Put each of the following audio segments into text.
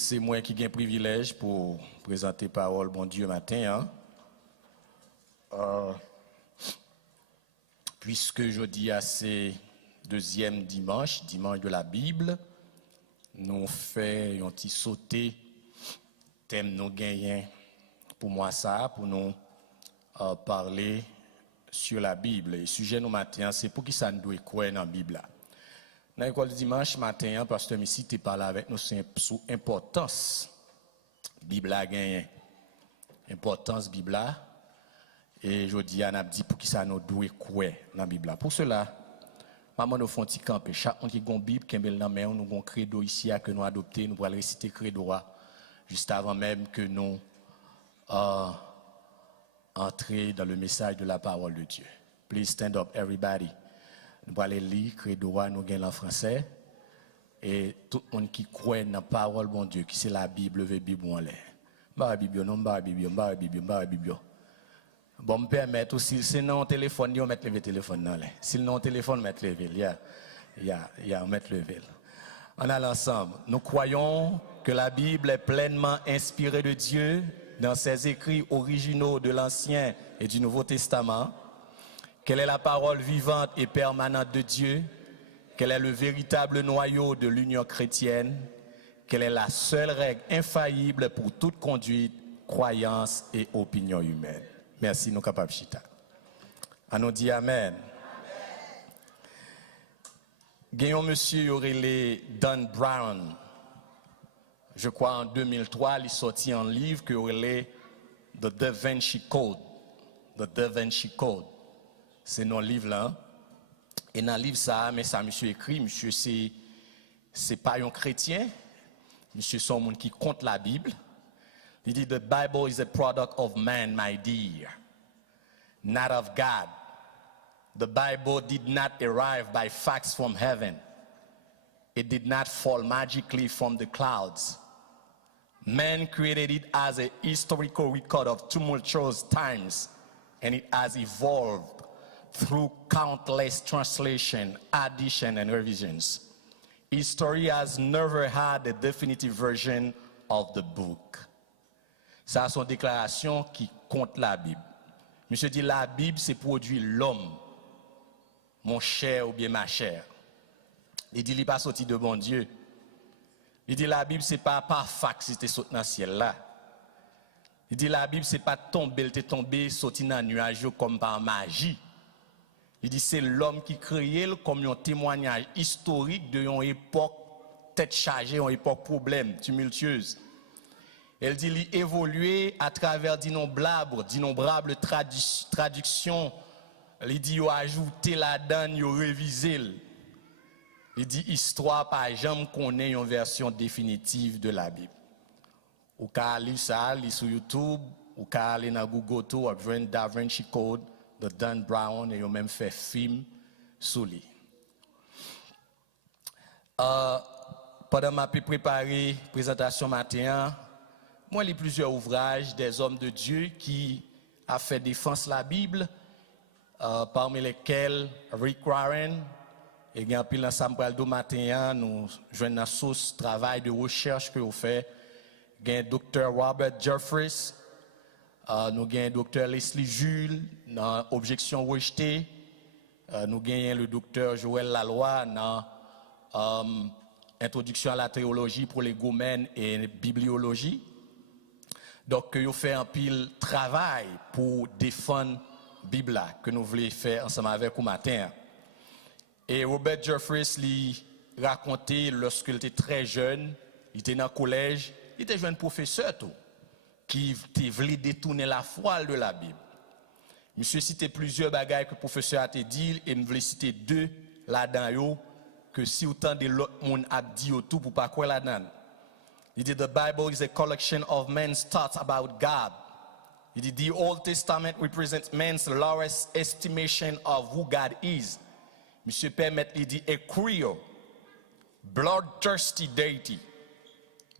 c'est moi qui ai le privilège pour présenter parole bon Dieu matin. Puisque jeudi c'est deuxième dimanche de la Bible, nous faisons un petit sauté thème nous gagnons pour moi ça pour nous parler sur la Bible. Et le sujet nous matin c'est pour qui ça nous doit croire dans la Bible. Dans l'école dimanche matin, pasteur Missi te parlé avec nous sur l'importance Bible a gagné. Importance Bible et je dis à dit pour qui ça nous doit croire dans la Bible. Pour cela, maman nous font petit camper. Chaque monde qui a une Bible, qui a une main, nous avons un credo ici que nous adopter, nous allons réciter le credo juste avant même que nous entrer dans le message de la parole de Dieu. Please stand up everybody. Nous allons lire le credo nous gagnons en français et tout le monde qui croit dans la parole de Dieu, qui c'est la Bible, le Bible en l'air. Bah Bible non, bah Bible. Bon, me permettre aussi, si non téléphone, on met le téléphone dans l'air. Si non téléphone, mettre le vélo. On met le vélo. On a l'ensemble. Nous croyons que la Bible est pleinement inspirée de Dieu dans ses écrits originaux de l'Ancien et du Nouveau Testament, qu'elle est la parole vivante et permanente de Dieu, qu'elle est le véritable noyau de l'union chrétienne, qu'elle est la seule règle infaillible pour toute conduite, croyance et opinion humaine. Merci, nous capables chita. À nous dit Amen. Gagnons monsieur Aurélie Dan Brown. Je crois en 2003, il sorti un livre que Aurélie The Da Vinci Code. The Da Vinci Code. C'est notre livre là. Et dans le livre ça, mais ça monsieur écrit, monsieur c'est pas un chrétien. Monsieur c'est un monde qui compte la Bible. Il dit, the Bible is a product of man, my dear, not of God. The Bible did not arrive by facts from heaven. It did not fall magically from the clouds. Man created it as a historical record of tumultuous times, and it has evolved through countless translation, addition, and revisions. History has never had a definitive version of the book. Ça, c'est une déclaration qui compte la Bible. Monsieur dit, la Bible, c'est produit l'homme, mon cher ou bien ma chère. Il dit, il n'est pas sorti de bon Dieu. Il dit, la Bible, c'est pas par fac si tu es sorti dans le ciel là. Il dit, la Bible, c'est pas tombé, sorti dans le nuage comme par magie. Il dit, c'est l'homme qui crée comme un témoignage historique de une époque tête chargée, une époque problème, tumultueuse. Elle dit qu'il évolué à travers d'innombrables traductions. Il dit qu'il a ajouté la donne, il a révisé. Il dit histoire par jamais qu'on ait une version définitive de la Bible. Ou quand aller ça, aller sur YouTube, ou quand aller dans Google tout, ou bien Da Vinci Code de Dan Brown et ils ont même fait film sur lui. Pendant ma préparé présentation matin. Moi, j'ai plusieurs ouvrages des hommes de Dieu qui ont fait défense de la Bible, parmi lesquels Rick Warren, et il y a un pile ensemble de matin, nous jouons dans source travail de recherche que vous faites. Il y a un docteur Robert Jeffress, nous avons un docteur Leslie Jules dans Objection rejetée, nous avons le docteur Joël Laloy dans Introduction à la théologie pour les goumènes et bibliologie. Donc, vous faites un pile travail pour défendre la Bible que nous voulons faire ensemble avec vous matin. Et Robert Jeffress lui racontait lorsqu'il était très jeune, il était dans le collège, il était jeune professeur tout, qui voulait détourner la foi de la Bible. Monsieur citait plusieurs bagages que le professeur a dit et nous voulons citer deux là-dedans que si autant de l'autre monde a dit tout pour pas quoi là-dedans. He did, the Bible is a collection of men's thoughts about God. He did, the Old Testament represents man's lowest estimation of who God is. Monsieur permet, il dit, a cruel, bloodthirsty deity.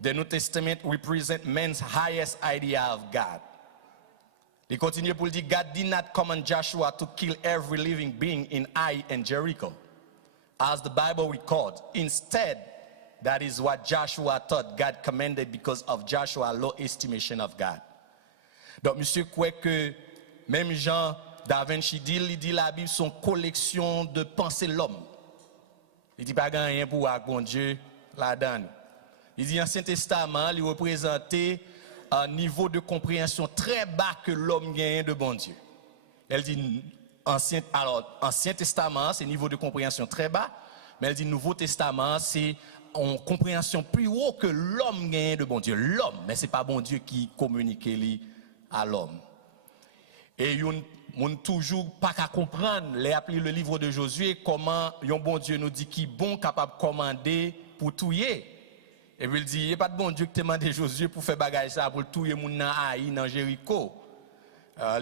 The New Testament represents man's highest idea of God. He continued to say, God did not command Joshua to kill every living being in Ai and Jericho, as the Bible records. Instead, That is what Joshua taught. God commanded because of Joshua's low estimation of God. Donc, monsieur croit que même Jean Da Vinci dit, il dit la Bible sont collection de pensées de l'homme. Il dit pas rien pour bon Dieu là-dedans. Il dit l'Ancien Testament, il représentait un niveau de compréhension très bas que l'homme gagne de bon Dieu. Elle dit Ancien Testament, c'est un niveau de compréhension très bas, mais elle dit Nouveau Testament, c'est une compréhension plus haut que l'homme gagne de bon Dieu. L'homme, mais ce n'est pas bon Dieu qui communique à l'homme. Et on toujours pas qu'à comprendre, les appeler le livre de Josué, comment un bon Dieu nous dit qui est bon, capable de commander pour tuer. Et puis il dit, il n'y a pas de bon Dieu qui te demande Josué pour faire bagage ça, pour tuer mon nan Haï dans Jéricho.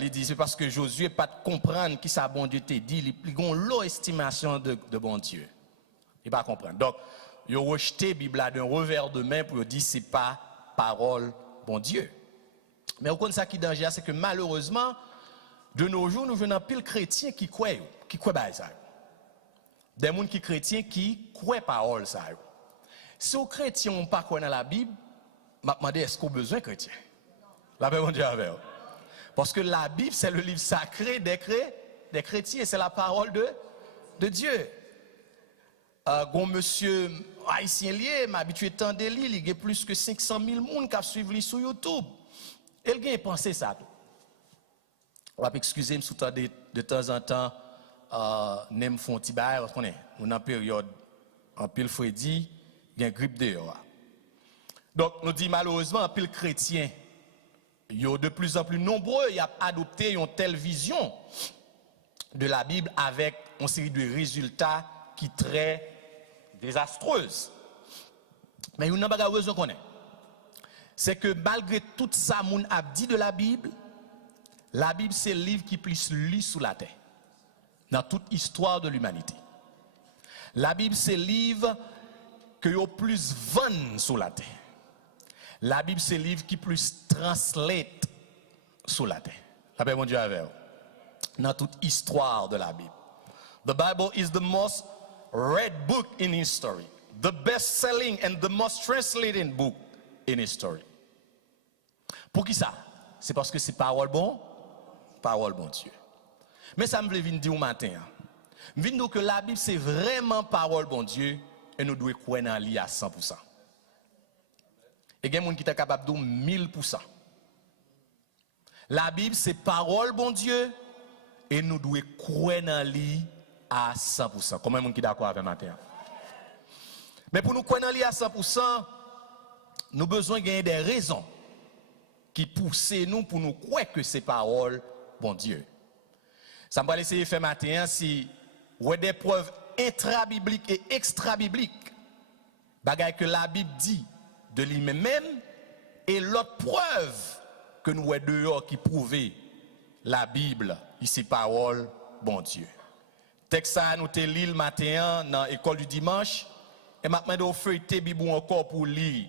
Il dit, c'est parce que Josué pas de comprendre qui ça bon Dieu te dit, il a une low estimation de bon Dieu. Il pas comprendre. Donc, il a rejeté la Bible d'un revers de main pour dire, c'est pas parole bon Dieu. Mais au contraire, ça qui est dangereux, c'est que malheureusement, de nos jours, nous venons un pile chrétien qui croit ça. Des gens qui chrétiens qui croient parole ça. Si aux chrétiens n'ont pas croit dans la Bible, je me demande est-ce qu'on a besoin de chrétiens? La paix, mon Dieu, avec vous. Parce que la Bible, c'est le livre sacré des chrétiens, c'est la parole de Dieu. Monsieur haïtien lié, m'habitué tant de lire, il y a plus que 500 000 personnes qui suivent sur YouTube. Il a pensé ça. On va excusez-moi sous de temps en temps, nous font un petit bail, parce qu'on est en période, en pile Freddy, il y a une grippe dehors. Donc, nous disons malheureusement, en pile chrétien, il y a de plus en plus nombreux, il a adopté une telle vision de la Bible avec une série de résultats qui sont très désastreux. Mais il y a une chose qu'on est. C'est que malgré tout ça, mon a dit de la Bible, c'est le livre qui plus lu sous la terre, dans toute histoire de l'humanité. La Bible, c'est le livre qui a plus vendu sous la terre. La Bible, c'est le livre qui plus translate sous la terre. La paix, mon Dieu, avec vous. Dans toute histoire de la Bible. The Bible is the most read book in history, the best-selling and the most translated book in history. Pour qui ça? C'est parce que c'est parole bon Dieu. Mais ça me veut dire au matin. Je veux dire que la Bible c'est vraiment parole bon Dieu et nous devons croire dans lui à 100%. Et il y a des gens qui sont capables de dire 1000%. La Bible c'est parole bon Dieu et nous devons croire dans lui à 100%. Comment est-ce qui est d'accord avec matin? Mais pour nous croire dans lui à 100%, nous avons besoin de gagner des raisons qui poussent nous pour nous croire que c'est parole bon Dieu. Ça va essayer de faire matin si vous avez des preuves intra-bibliques et extra-bibliques, bagaille que la Bible dit de lui-même, et l'autre preuve que nous avons dehors qui prouve la Bible, ici parole bon Dieu. Texte ça nous te lit le matin dans l'école du dimanche, et maintenant nous feuilleter Bible encore pour lire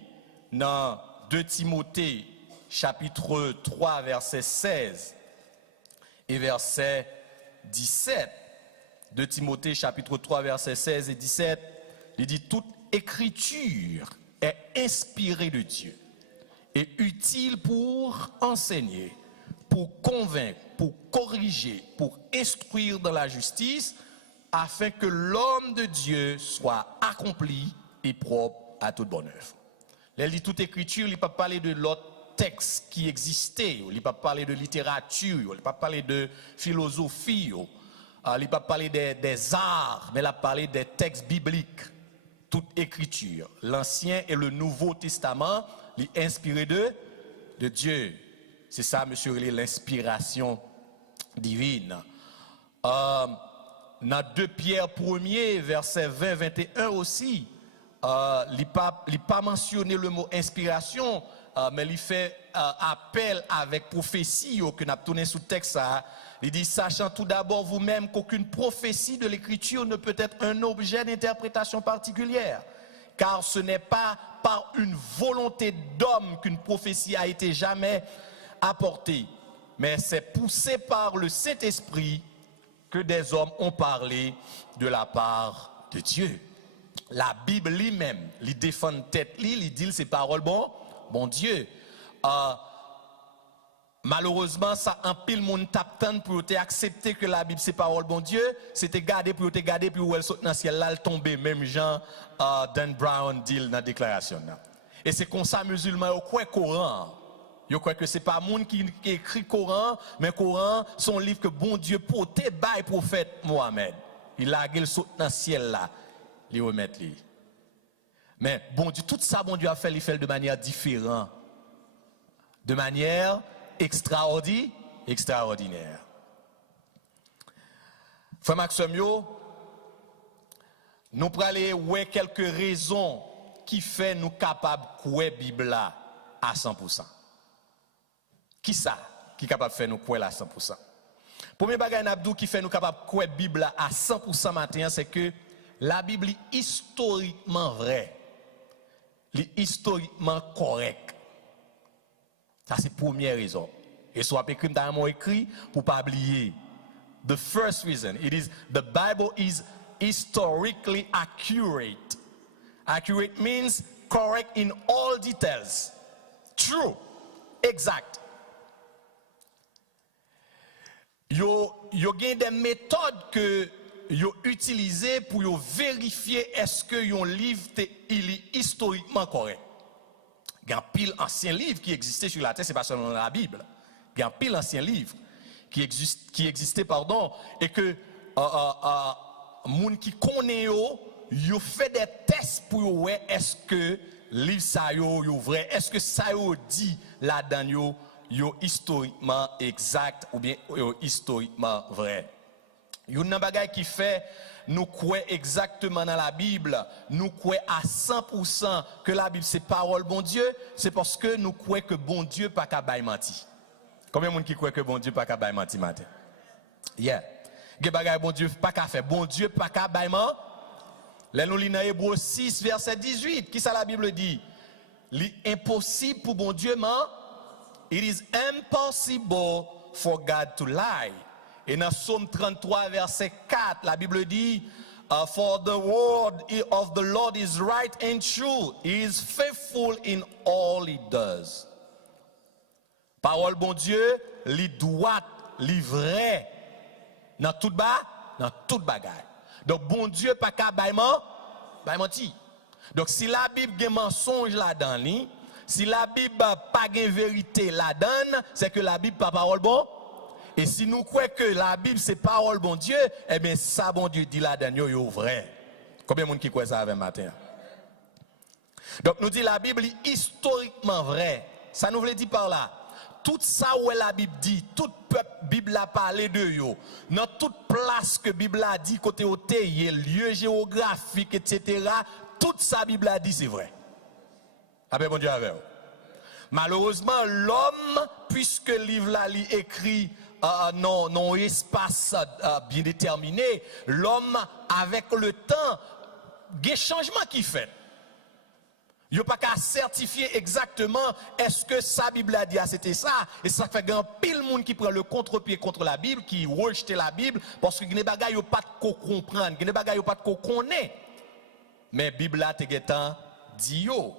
dans 2 Timothée chapitre 3 verset 16 et verset 17. 2 Timothée chapitre 3 verset 16 et 17, il dit toute écriture est inspirée de Dieu et utile pour enseigner, pour convaincre, pour corriger, pour instruire dans la justice, afin que l'homme de Dieu soit accompli et propre à toute bonne œuvre. Elle dit toute écriture, il ne peut pas parler de l'autre texte qui existait, il ne peut pas parler de littérature, il ne peut pas parler de philosophie, il ne peut pas parler des arts, mais il a parlé des textes bibliques. Toute écriture, l'Ancien et le Nouveau Testament, il est inspiré de Dieu. C'est ça, monsieur, l'inspiration divine. Dans 2 Pierre 1er, verset 20-21 aussi, il n'a pas mentionné le mot inspiration, mais il fait appel avec prophétie que nous avons tourné sous texte. Il dit, sachant tout d'abord vous-même qu'aucune prophétie de l'écriture ne peut être un objet d'interprétation particulière, car ce n'est pas par une volonté d'homme qu'une prophétie a été jamais apportée, mais c'est poussé par le Saint-Esprit que des hommes ont parlé de la part de Dieu. la Bible lui-même, il défend tête, il dit c'est parole bon Dieu. Malheureusement, ça en pile monde tapant pour te accepter que la Bible c'est parole bon Dieu, c'était garder pour te garder puis où elle saute dans le ciel là, elle tombe même Jean Dan Brown dit dans la déclaration là. Et c'est comme ça musulmans au quoi Coran. Yo crois que c'est pas monde qui écrit Coran, mais Coran son livre que bon Dieu porté by prophète Mohammed. Il a gueule saute dans le ciel là, il remettre lui. Mais bon Dieu, tout ça bon Dieu a fait, il fait de manière différente. De manière extraordinaire. Frère Maxime, nous prenons aller voir quelques raisons qui fait nous capables de croire la Bible à 100%. Qui ça qui est capable de faire nous croire à 100%? Premier bagage Abdou qui fait nous capables de croire la Bible à 100% matin, c'est que la Bible est historiquement vraie. Elle est historiquement correcte. Ça, c'est la première raison. Et soit écrit dans un mot écrit pour ne pas oublier. The first reason, the Bible is historically accurate. Accurate means correct in all details. True. Exact. Yo gen des méthodes que yo utilisées pour yo vérifier est-ce que yon livre il est historiquement correct. Il y a un pile ancien livre qui existait sur la terre, c'est pas seulement dans la Bible. Il y a un pile ancien livre qui existait, et que moun qui connaît yo fait des tests pour voir est-ce que livre ça yo vrai, est-ce que ça yo dit là-dedans yo historiquement exact ou bien yo historiquement vrai. Yon nan bagay qui fait nous croyons exactement dans la Bible, nous croyons à 100% que la Bible c'est parole bon Dieu, c'est parce que nous croyons que bon Dieu pas capable menti. Combien de monde qui croit que bon Dieu pas capable menti matin? Yeah. Ge bagay bon Dieu pas capable faire, bon Dieu pas capable menti. Là nous lit dans Hébreux 6 verset 18, qui ça la Bible dit? L'impossible pour bon Dieu ment. It is impossible for God to lie. Et dans Psaume 33, verset 4, la Bible dit, For the word of the Lord is right and true. He is faithful in all he does. Parole bon Dieu, li droite, li vrai. Dans tout bagaille. Donc bon Dieu pas qu'à menti. Donc si la Bible a mensonge là-dedans, si la Bible pas de vérité là-dedans, c'est que la Bible pas parole bon. Et si nous croyons que la Bible c'est parole bon Dieu, eh bien ça bon Dieu dit là-dedans yo vrai. Combien de monde qui croit ça avec matin? Donc nous dit la Bible est historiquement vrai. Ça nous veut dire par là. Tout ça où la Bible dit, toute peuple Bible a parlé de yo, dans toute place que Bible a dit côté au lieu géographique etc. Toute ça Bible a dit c'est vrai. Après bon Dieu avec vous. Malheureusement l'homme puisque le livre là li écrit non espace bien déterminé, l'homme avec le temps des changements qui fait. Il n'y a pas qu'à certifier exactement est-ce que sa Bible a dit c'était ça. Et ça fait grand pile monde qui prend le contre-pied contre la Bible, qui rejette la Bible, parce que il y a des bagages qui pas de comprendre, il y a des bagages qui pas de connaître. Mais la Bible a dit yo.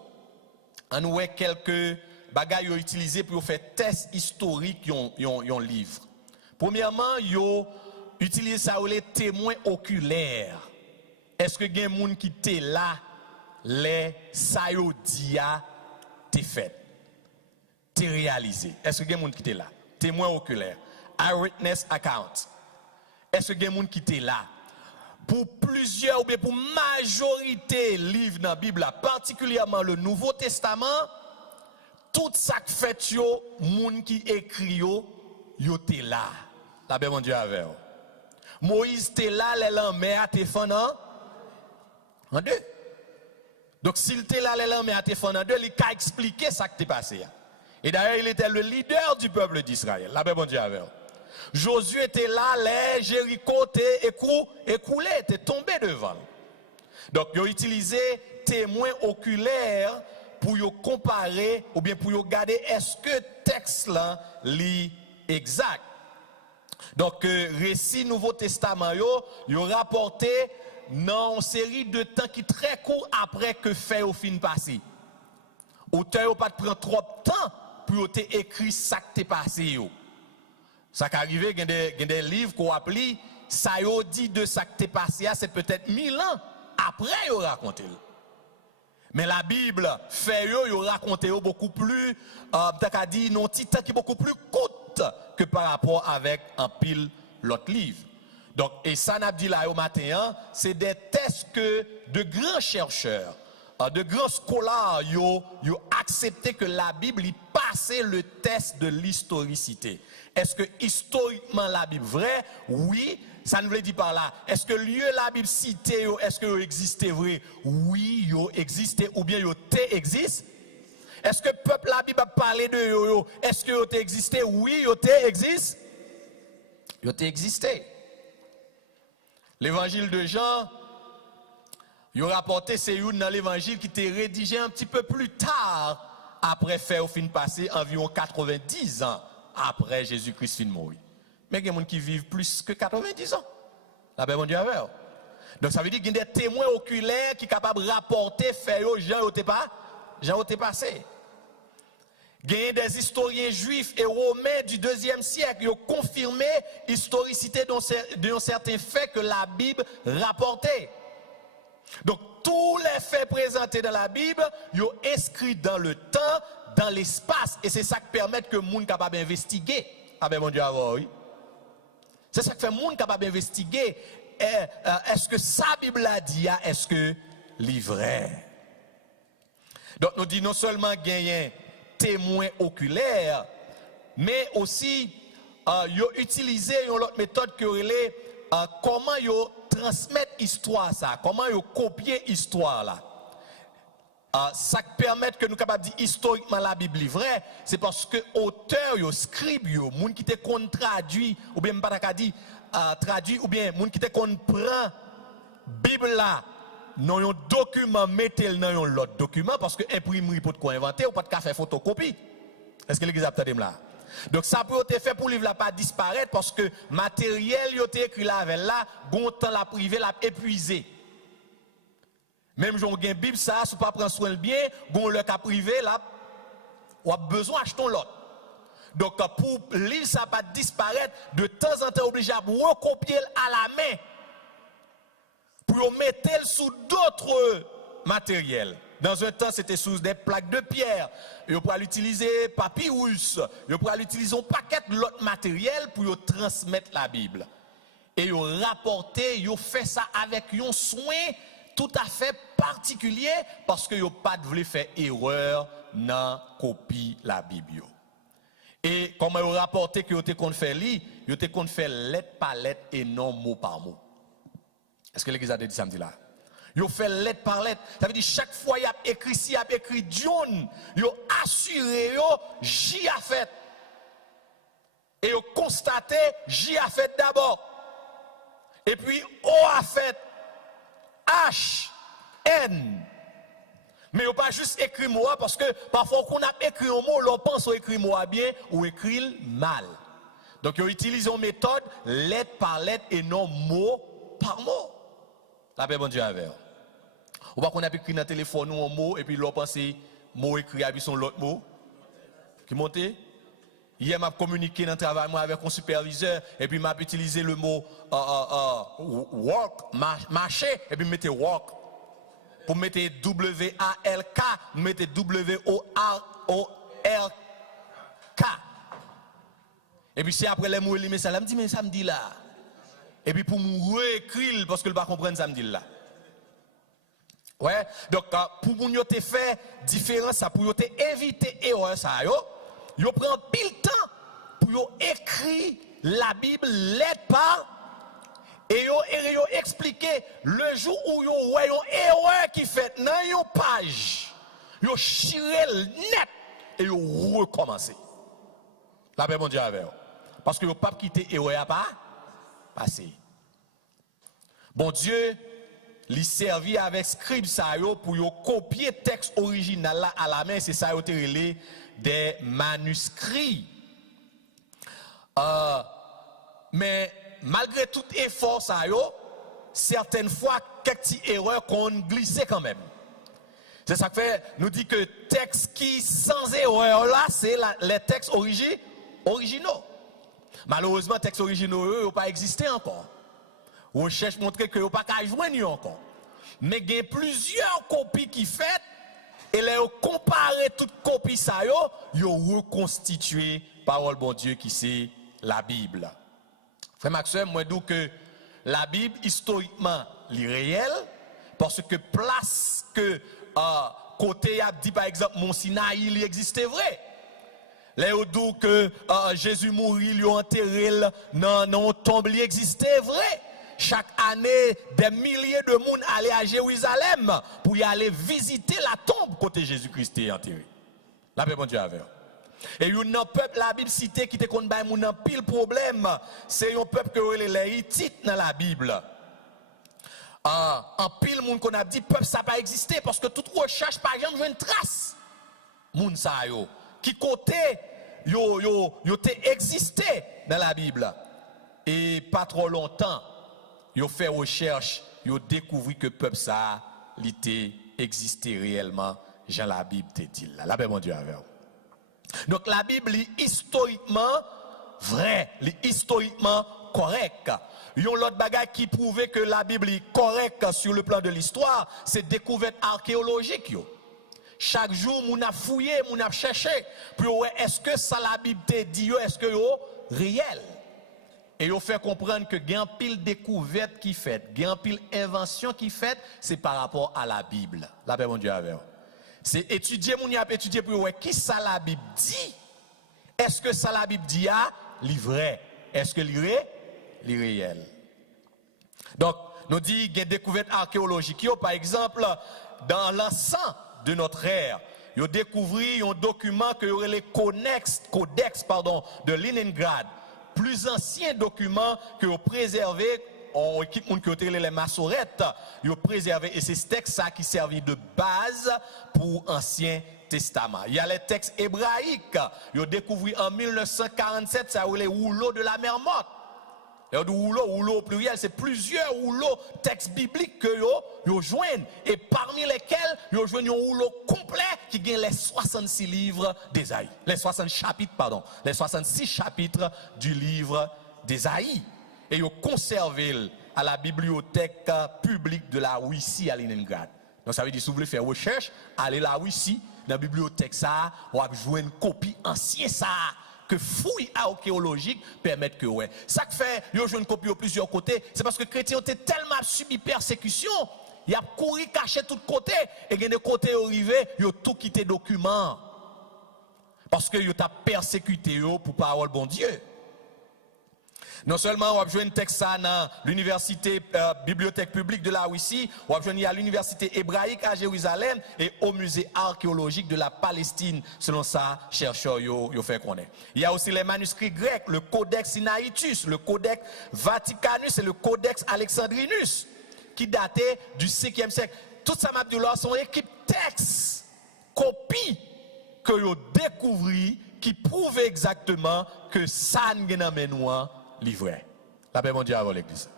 On voit quelques bagages utilisés pour faire test historique yon livre. Premièrement, yo utilisé ça les témoins oculaires. Est-ce que gen moun qui était là les sa yo dia te fait, te réalisé? Est-ce que gen moun qui était là? Témoins oculaires, eyewitness account. Est-ce que gen moun qui était là? Pour plusieurs ou bien pour majorité livres dans la Bible, particulièrement le Nouveau Testament, tout ça que fait yo, moun qui écrit yo te là. La paix mon Dieu avec vous. Moïse te là, les lambert te fond en deux. Donc s'il te là, les lambert te fond en deux, il a expliqué ça qui t'est passé. Et d'ailleurs, il était le leader du peuple d'Israël. La paix mon Dieu avec vous. Josué était là, les Jéricho étaient écoulés, étaient tombés devant. Donc, ils ont utilisé témoins oculaires pour comparer ou bien pour regarder est-ce que le texte là est exact. Donc, récit Nouveau Testament, ils ont rapporté dans une série de temps qui est très court après que fait au fin passé. Auteur n'a pas prendre trop de temps pour écrire ça qui est passé. Ça qui arrive, il y a des livres qu'on appelle ça yo dit de ça qui est passé, c'est peut-être 1000 ans après il raconté. Mais la Bible fait yo raconté beaucoup plus, t'as dit non petit temps qui est beaucoup plus court que par rapport avec un pile l'autre livre. Donc et ça n'a dit là au matin, c'est des tests que de grands chercheurs, de grands scolaires yo accepté que la Bible y passait le test de l'historicité. Est-ce que historiquement la Bible vraie? Oui. Ça ne veut dire par là. Est-ce que lieu la Bible cité, est-ce que yo existait vrai? Oui, yo existait ou bien yo te existe? Est-ce que peuple la Bible a parlé de yo? Est-ce que yo te existé? Oui, yo te existe? Yo te existé. L'évangile de Jean, yo rapporté c'est une dans l'évangile qui était rédigé un petit peu plus tard après faire au fin passé environ 90 ans après Jésus-Christ fin mort. Mais il y a des gens qui vivent plus que 90 ans. La paix, mon Dieu, avec. Donc ça veut dire qu'il y a des témoins oculaires qui sont capables de rapporter fait Jean au passé. Il y a des historiens juifs et romains du 2e siècle qui ont confirmé l'historicité d'un certain fait que la Bible rapportait. Donc tous les faits présentés dans la Bible, ils sont inscrits dans le temps, dans l'espace. Et c'est ça qui permet que les gens soient capables d'investiguer. Ah ben mon Dieu, oui. C'est ça qui fait les gens capables d'investiguer. Est-ce que sa Bible a dit, est-ce que c'est vrai? Donc nous disons non seulement gagner témoins oculaires, mais aussi ils ont utilisé une autre méthode que relais comment ils transmettent l'histoire ça, comment ils copient l'histoire là. Ça permet que nous capables de dire historiquement la Bible est vraie, c'est parce que auteur, yo scribe, yo, moun qui te kon traduit ou bien pas dit traduit ou bien moun qui te kon prend Bible là dans un document mettez-le dans un autre document parce que imprimerie pour quoi inventer ou pas de faire photocopie. Est-ce que l'église a entendu là? Donc ça peut être fait pour livre là pas disparaître parce que matériel yo te écrit là avec là, gon temps la privé l'a épuisé. Même si on a une Bible, ça, si on ne prend pas soin le bien, on a le cas privé, là, on a besoin d'acheter l'autre. Donc, pour lire ça pas disparaître, de temps en temps, obligé à recopier à la main pour mettre sous d'autres matériels. Dans un temps, c'était sous des plaques de pierre. Et on pourrait l'utiliser papyrus. Et on pourrait l'utiliser un paquet de l'autre matériel pour transmettre la Bible. Et on rapporter, on fait ça avec un soin tout à fait particulier parce que yo pas voulu faire erreur dans copie la Bible. Et comme yo rapporté que yo te kon faire li, yo te kon faire lettre par lettre et non mot par mot. Est-ce que l'église a dit samedi là? Yo fait lettre par lettre. Ça veut dire chaque fois y a écrit si y a écrit John, yo assuré yo J a fait. Et yo constaté J a fait d'abord. Et puis O a fait H, N. Mais on pas juste écrit mot parce que parfois qu'on a écrit un mot, on pense qu'on écrit mot bien ou écrit mal. Donc on utilise une méthode lettre par lettre et non mot par mot. La paix bon Dieu avec. Ou pas qu'on a écrit dans le téléphone un mot et puis l'on pense mot écrit avec son l'autre mot qui monte. Hier, m'a communiqué dans le travail avec un superviseur et puis m'a utilisé le mot work, marcher, et puis mettez work. Pour mettre W-A-L-K, mettez W-O-R-O-R-K. Et puis c'est après les mots, mais ça me dit, mais ça me dit là. Et puis pour me réécrire, parce que je ne comprends pas ça me dit là. Ouais, donc pour nous te faire différence, ça pour te éviter erreur ça yo. Yo prend pile temps pour écrire la Bible lettre par et yo expliquer le jour où yo ouais une erreur qui fait dans une page. Yo chiré net et yo recommencer. La paix mon Dieu avec. Parce que yo pas quitter erreur pas passer. Bon Dieu li servi avec scribe ça yo pour yo copier texte original là à la main, c'est ça yo te relé des manuscrits. Mais malgré tout effort ça yo, certaines fois, quelques petites erreurs qu'on glissait quand même. C'est ça que fait, nous dit que texte qui sans erreur là, c'est les textes originaux. Malheureusement, les textes originaux, eux, n'ont pas existé encore. On cherche à montrer qu'ils n'ont pas qu'à joindre encore. Mais il y a plusieurs copies qui sont faites, et là, comparer toutes les copies, ça, ils ont reconstitué parole bon Dieu qui c'est la Bible. Frère Maxime, moi, je dis que la Bible, historiquement, est réelle, parce que place que côté a dit par exemple Mont Sinaï, il existait vrai. Là où dit que Jésus mourit, il a enterré dans tombe, il existait vrai. Chaque année, des milliers de monde allaient à Jérusalem pour y aller visiter la tombe côté Jésus-Christ est enterré. La paix, bon Dieu, avec. Et il y a un peuple, la Bible cité, qui te connaît un pile problème. C'est un peuple que les Hittites dans la Bible. En pile, moun qu'on a dit, peuple, ça n'a pas existé parce que toute recherche, par exemple, veut une trace. Moun sa yo. Qui côté, yo existé dans la Bible. Et pas trop longtemps, yo fait recherche, yo découvert que peuple ça, l'était existé réellement, Jean la Bible te dit là. La paix, mon Dieu, avec. Donc la Bible est historiquement vrai, est historiquement correct. Yon l'autre bagage qui prouvait que la Bible est correcte sur le plan de l'histoire, c'est découverte archéologique. Chaque jour, on a fouillé, on a cherché, pour est-ce que ça la Bible te dit, est-ce que yo réel? Et yo fait comprendre que il y a pile découverte qui fait, il y a pile invention qui fait, c'est par rapport à la Bible. La paix, mon Dieu, avec. C'est étudier, mon a étudier pour voir qui ça la Bible dit. Est-ce que ça la Bible dit a vrai? Est-ce que l'est réel? Donc, nous dit qu'il y a des découvertes archéologiques. Par exemple, dans l'encens de notre ère, ils ont découvert un document que aurait les codex de Leningrad, plus ancien document que ont préservé. On équipe qui ont les massorettes, ils ont préservé et c'est ce texte qui servait de base pour l'Ancien Testament. Il y a les textes hébraïques, ils ont découvert en 1947 ça les rouleaux de la mer morte. Et rouleau au pluriel, c'est plusieurs rouleaux textes bibliques que ils joignent et parmi lesquels ils joignent un rouleau complet qui gagne les 66 livres d'Ésaïe, les 66 chapitres du livre d'Ésaïe. Et ils ont conservé à la bibliothèque publique de la Russie à Leningrad. Donc ça veut dire si vous voulez faire recherche, allez à la Russie, dans la bibliothèque ça, on va jouer une copie ancienne ça que fouilles archéologiques permettent que ouais. Ça que fait, ils ont joué une copie de plusieurs côtés, c'est parce que les chrétiens ont tellement subi persécution, ils ont couru caché de tous côtés et il y a des côtés arrivés, ils ont tout quitté document. Parce que ils ont persécuté pour parole bon Dieu. Non seulement on a joué un texte dans l'université bibliothèque publique de la Russie, on a joué à l'université hébraïque à Jérusalem et au musée archéologique de la Palestine, selon ça, chercheurs yo fait connaître. Il y a aussi les manuscrits grecs, le Codex Sinaitus, le Codex Vaticanus et le Codex Alexandrinus, qui dataient du 5e siècle. Tout ça m'a dit là, sont équipe texte, copie que vous découvrez qui prouve exactement que ça n'a pas livré. La paix, mon Dieu, avant l'église.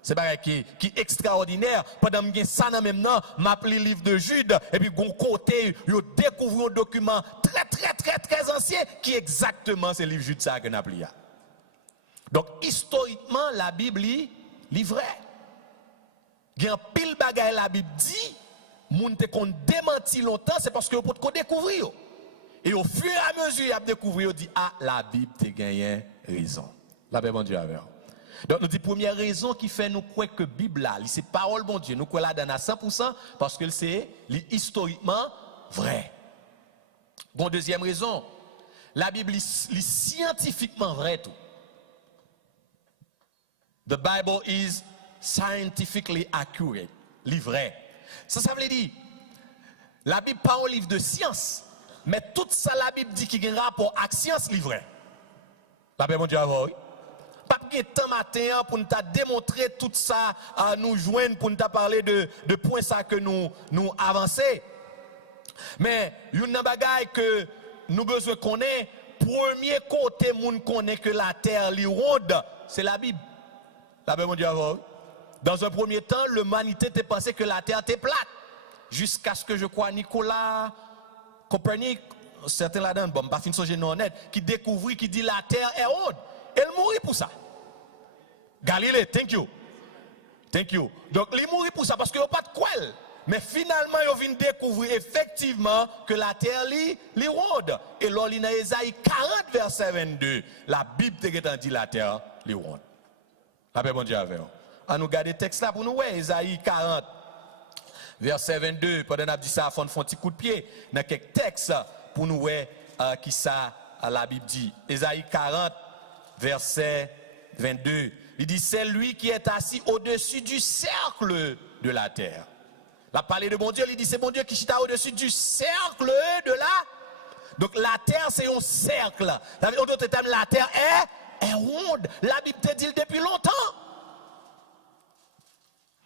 C'est pas qui est extraordinaire. Pendant que ça dans même temps, m'a appelé le livre de Jude, et puis bon côté, yo découvert un document très ancien qui exactement c'est le livre Jude ça que n'a appelé. Donc historiquement la Bible est vrai. Il y a un pile bagaille la Bible dit, moun te kon démenti longtemps, c'est parce que vous pouvez découvrir. Et au fur et à mesure, il a découvert, il dit ah la Bible te gagné raison. La paix, bon Dieu, avec. Donc, nous dit première raison qui fait nous croire que la Bible, c'est parole, bon Dieu, nous croyons là à 100% parce que c'est historiquement vrai. Bon, deuxième raison, la Bible est scientifiquement vrai tout. The Bible is scientifically accurate, vrai. Ça veut dire, la Bible pas un livre de science, mais tout ça la Bible dit qu'il y a un rapport avec science, vrai. La paix, bon Dieu, avec. Pas de temps matin pour nous démontrer tout ça, à nous joindre pour nous parler de points ça que nous avancer. Mais il y a une bagaille que nous besoin connaître. Premier côté, nous connaît que la terre est ronde, c'est la Bible. La paix, mon Dieu, Dans un premier temps, l'humanité était pensée que la terre était plate. Jusqu'à ce que je crois Nicolas Copernic, certains là-dedans, bon, pas fin songer non honnête, qui découvrit, qui dit la terre est ronde. Elle mourit pour ça. Galilée, thank you. Thank you. Donc, il mourit pour ça parce qu'il n'y a pas de quoi. Mais finalement, il vient découvrir effectivement que la terre est ronde. Et là, dans Ésaïe 40, verset 22, la Bible te dit la terre est ronde. La paix, bon Dieu, avec. On nous garde le texte là pour nous, ouais, Ésaïe 40, verset 22. Pendant qu'on a dit ça, on fait un petit coup de pied dans quelques textes pour nous, ouais, qui ça, la Bible dit. Ésaïe 40, verset 22. Il dit, c'est lui qui est assis au-dessus du cercle de la terre. La parole de mon Dieu, il dit, c'est mon Dieu qui chita au-dessus du cercle de la. Donc la terre, c'est un cercle. En d'autres termes, la terre est ronde. La Bible te dit depuis longtemps.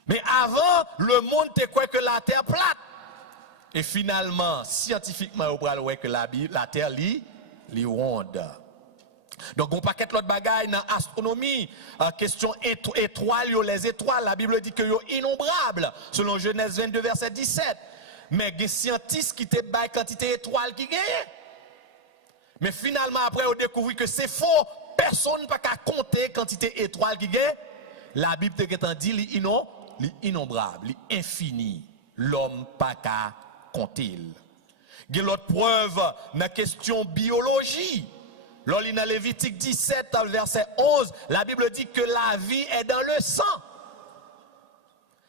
Mais avant, le monde te croit que la terre plate. Et finalement, scientifiquement, on peut voir que la terre est ronde. Donc, on paquet l'autre bagaille dans l'astronomie, question étoiles, les étoiles, la Bible dit que sont innombrables, selon Genèse 22, verset 17. Mais il y a des scientifiques qui te baillent quantité d'étoiles qui gagnent. Mais finalement, après, on découvre que c'est faux. Personne ne peut compter quantité d'étoiles qui gagnent. La Bible te dit innombrable, infini. L'homme pas qu'à compter. Il y a l'autre preuve dans la question biologie. Dans Lévitique 17, verset 11, la Bible dit que la vie est dans le sang.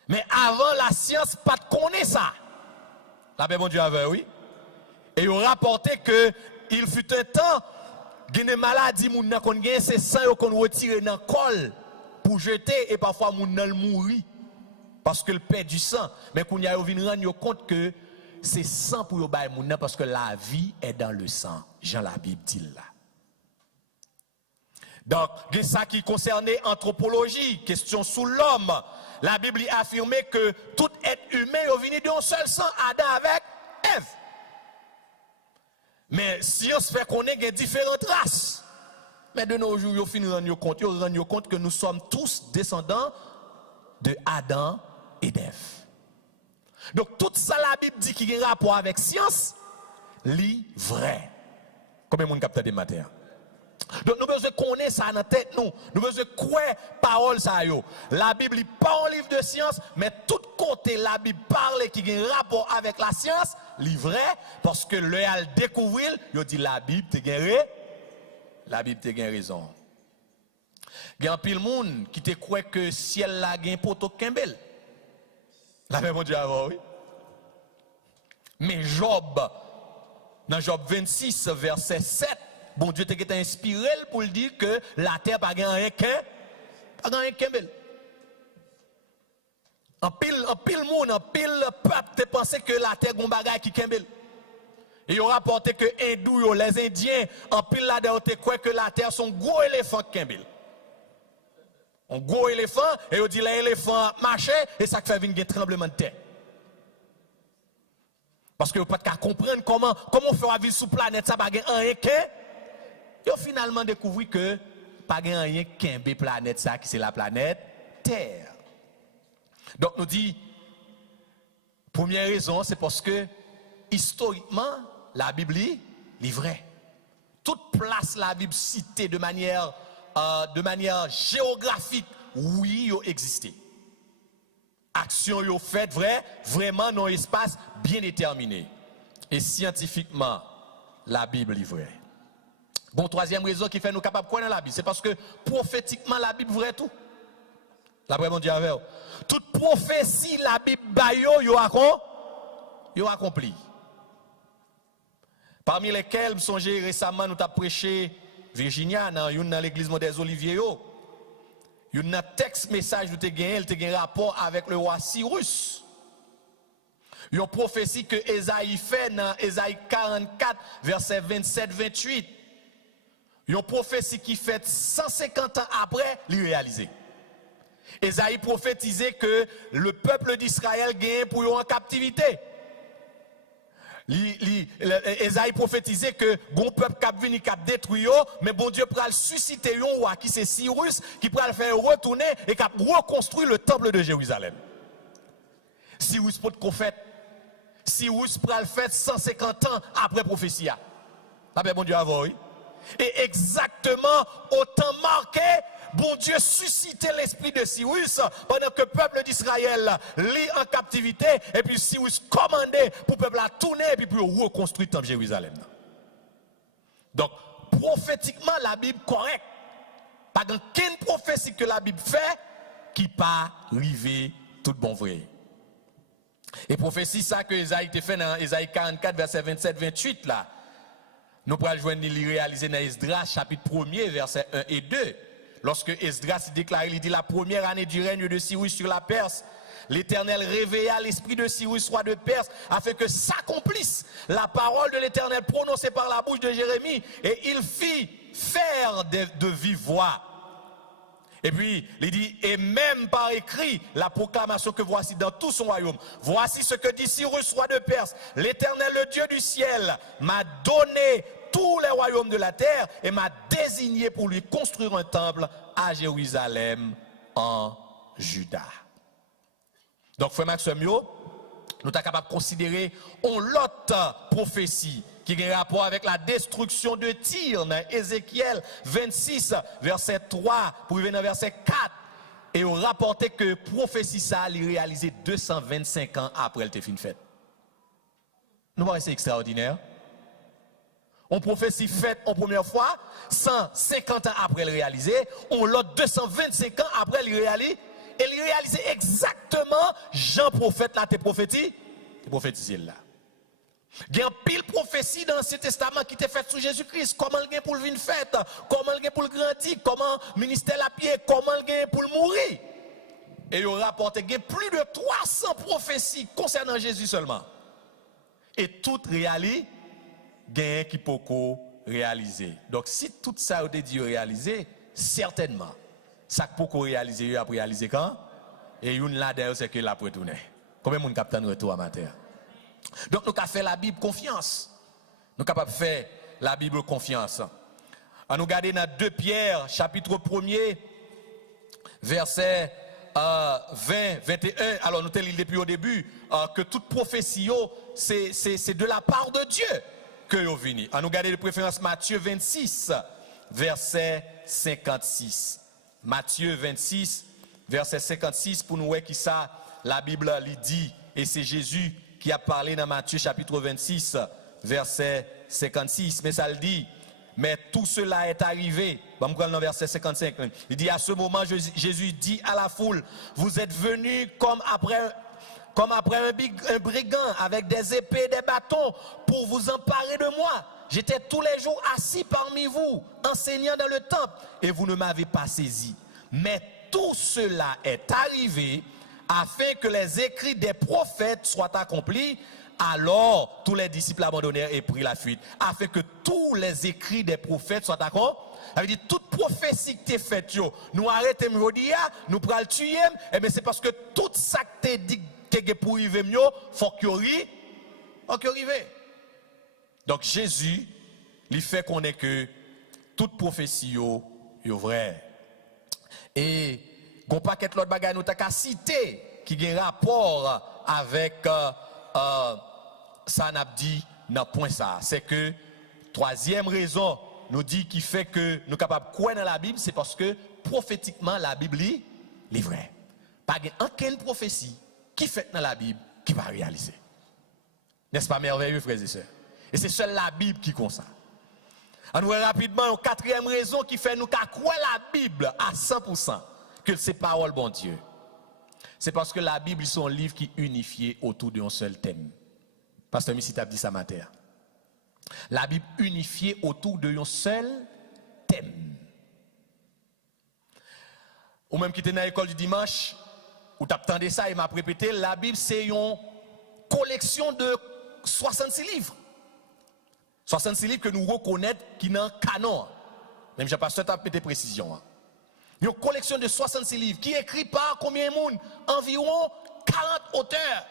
Mais avant, la science pas de connaître ça. La paix, mon Dieu, avait, oui. Et il a rapporté que il fut un temps, il y a des maladies, qu'on gagne, c'est sang qu'on retire dans le col pour jeter, et parfois, on mourit parce que le perd du sang. Mais qu'on y a rendre compte que c'est sang pour le bail parce que la vie est dans le sang. Jean la Bible dit là. Donc, c'est ça qui concernait l'anthropologie, question sous l'homme. La Bible a affirmé que tout être humain est venu d'un seul sang, Adam avec Ève. Mais science fait qu'on ait différentes races. Mais de nos jours, ils finissent de rendre compte que nous sommes tous descendants de Adam et d'Ève. Donc, tout ça, la Bible dit qu'il y a un rapport avec science, c'est vrai. Combien de monde capte des matières? Donc nous devons connaître ça dans la tête nous. Nous devons croire parole ça yo. La Bible n'est pas un livre de science, mais tout côté la Bible parle qui a un rapport avec la science, c'est vrai parce que le al découvrir, il dit la Bible te gagne raison. Il y a un pile monde qui te croit que ciel la gagne poto kembel. La même Dieu avant oui. Mais Job dans Job 26 verset 7 bon Dieu t'a inspiré pour le dire que la terre pas gagné rien qu'un en pile monde, en pile peuple te pensé que la terre gon bagay qui kembel. Et ils ont rapporté que hindous les indiens en pile là dedans te croient que la terre sont gros éléphants kembel. Un gros éléphant et on dit l'éléphant marcher et ça fait venir un tremblement de terre. Parce que vous pas comprendre comment faire vivre sur planète ça pas rien qu'un. Ils ont finalement découvert que pas rien qu'un planète ça qui c'est la planète Terre. Donc nous dit première raison c'est parce que historiquement la Bible est vraie. Toute place la Bible citée de manière géographique oui yo existé. Action yo fait vraiment dans un espace bien déterminé. Et scientifiquement la Bible est vraie. Bon, troisième raison qui fait nous capables de croire dans la Bible, c'est parce que prophétiquement la Bible vraie tout. La vraie mon Dieu avec. Toute prophétie la Bible yo accompli. Parmi lesquels, me songez récemment nous avons prêché Virginia dans l'église des Oliviers. Il y a un texte message nous te un rapport avec le roi Cyrus. Il y a une prophétie que Ésaïe fait dans Ésaïe 44 verset 27-28. Il y a une prophétie qui fait 150 ans après l'y réaliser. Ésaïe prophétisait que le peuple d'Israël gagne pour eux en captivité. Esaïe prophétisait que bon peuple qui venu qui détruit, mais bon Dieu pourra susciter un roi qui c'est Cyrus qui pourra le faire retourner et qui reconstruire le temple de Jérusalem. Cyrus pour qu'on fait, Cyrus pourra le faire 150 ans après prophétie. Après bon Dieu avant, oui. Et exactement autant marqué, bon Dieu suscitait l'esprit de Cyrus pendant que le peuple d'Israël lit en captivité et puis Cyrus commandait pour le peuple à tourner et puis pour reconstruire le temple de Jérusalem. Donc prophétiquement la Bible correcte. Pas qu'une prophétie que la Bible fait qui pas arriver tout bon vrai. Et prophétie ça que Esaïe te fait dans Esaïe 44 verset 27-28 là. Nous pourrons joindre les réaliser dans Esdras chapitre 1er verset 1 et 2. Lorsque Esdras déclare, il dit la première année du règne de Cyrus sur la Perse, l'Éternel réveilla l'esprit de Cyrus, roi de Perse, afin que s'accomplisse la parole de l'Éternel prononcée par la bouche de Jérémie, et il fit faire de vive voix. Et puis, il dit, et même par écrit, la proclamation que voici dans tout son royaume. Voici ce que dit Cyrus, roi de Perse. L'Éternel, le Dieu du ciel, m'a donné tous les royaumes de la terre et m'a désigné pour lui construire un temple à Jérusalem, en Juda. Donc, frère Maxime, nous sommes capables de considérer l'autre prophétie qui a un rapport avec la destruction de Tyr dans Ézéchiel 26, verset 3, pour venir dans verset 4. Et on rapportait que prophétie ça a réalisé 225 ans après le fin fait. Nous voyons c'est extraordinaire. On prophétie faite en première fois, 150 ans après le réaliser, on l'a 225 ans après le réaliser, et il réalisait exactement Jean prophète là, tes prophétisé là. Il y a pile prophétie dans l'Ancien Testament qui était faite sur Jésus-Christ. Comment il y a pour le venir fait, comment il y a pour le grandir, comment le ministère la pied, comment il y a pour le mourir. Et il rapporte qu'il y a plus de 300 prophéties concernant Jésus seulement. Et toutes réalisées, il y a qui peut réaliser. Donc si tout ça a été dit réaliser, certainement, ça peut réaliser, il a réalisé quand? Et une là d'ailleurs, c'est que la peut tourner. Combien de monde capte un retour à matin? Donc nous avons fait la Bible confiance. Nous sommes capables de faire la Bible confiance. On nous regarder dans 2 Pierre, chapitre 1er, verset 20, 21. Alors nous avons dit depuis au début que toute prophétie, c'est de la part de Dieu que vous venez. On nous regarder de préférence Matthieu 26, verset 56. Matthieu 26, verset 56, pour nous voir qui ça, la Bible lui dit, et c'est Jésus qui a parlé dans Matthieu chapitre 26, verset 56. Mais ça le dit, mais tout cela est arrivé. On va prendre le verset 55. Il dit, à ce moment, Jésus dit à la foule, vous êtes venus comme après un brigand avec des épées et des bâtons pour vous emparer de moi. J'étais tous les jours assis parmi vous, enseignant dans le temple, et vous ne m'avez pas saisi. Mais tout cela est arrivé afin que les écrits des prophètes soient accomplis. Alors tous les disciples abandonnèrent et prirent la fuite. Afin que tous les écrits des prophètes soient accomplis. Ça veut dire toute prophétie qui est faite, nous arrêtons de dire, nous prenons le tuer, et bien c'est parce que tout ça qui est dit que pour arriver mieux, il faut qu'il arrive. Donc Jésus, il fait qu'on est que toute prophétie est vraie. Et qu'on paquet l'autre bagaille nous t'a cité qui a un rapport avec ça n'a dit dans point ça, c'est que troisième raison nous dit qui fait que nous sommes capables de croire dans la Bible, c'est parce que prophétiquement la Bible est vraie. Pas aucune prophétie qui fait dans la Bible qui va réaliser. N'est-ce pas merveilleux, frères et sœurs? Et c'est seule la Bible qui comme ça. On nous rapidement une quatrième raison qui fait nous croire la Bible à 100%. Que c'est parole bon Dieu. C'est parce que la Bible est un livre qui est unifié autour d'un seul thème. Pasteur Missi t'a dit ça matin. La Bible unifiée autour d'un seul thème. Ou même qui était dans l'école du dimanche, où t'attendais ça et m'a répété, la Bible c'est une collection de 66 livres. 66 livres que nous reconnaissons qui sont canon. Même je n'ai pas souhaité péter précision. Une collection de 66 livres qui est écrit par combien de monde? Environ 40 auteurs.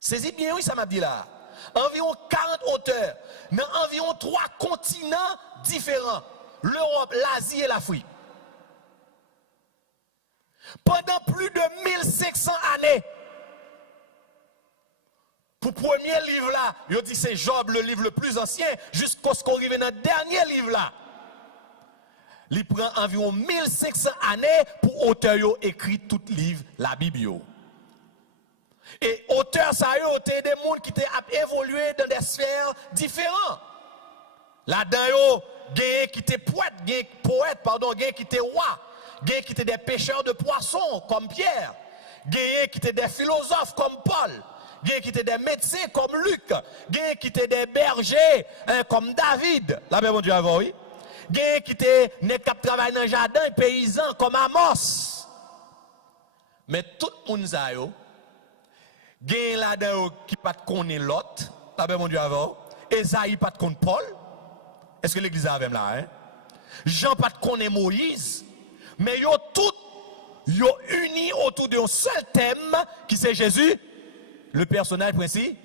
Saisis bien, oui, ça m'a dit là. environ 40 auteurs, dans environ 3 continents différents, l'Europe, l'Asie et l'Afrique. Pendant plus de 1500 années, pour le premier livre là, il dit c'est Job, le livre le plus ancien, jusqu'à ce qu'on arrive dans le dernier livre là. Il prend environ 1500 années pour auteur écrit tout livre, la Bible. Et auteur ça yo, c'est des gens qui ont évolué dans des sphères différentes. Là-dedans, il qui étaient poètes, qui étaient rois, qui étaient des pêcheurs de poissons comme Pierre, qui étaient des philosophes comme Paul, qui étaient des médecins comme Luc, qui étaient des bergers comme David. La Bible, mon Dieu, avant, oui. Qui étaient des qui travaillent dans le jardin, paysans comme Amos. Mais tout le monde a yo, gen là-dedans qui pas connaît l'autre, la Bible, mon Dieu, avant. Esaïe pas connaît Paul. Est-ce que l'église a même là, hein? Jean pas connaît Moïse. Mais yo tout yo unis autour d'un seul thème qui c'est Jésus, le personnage principal.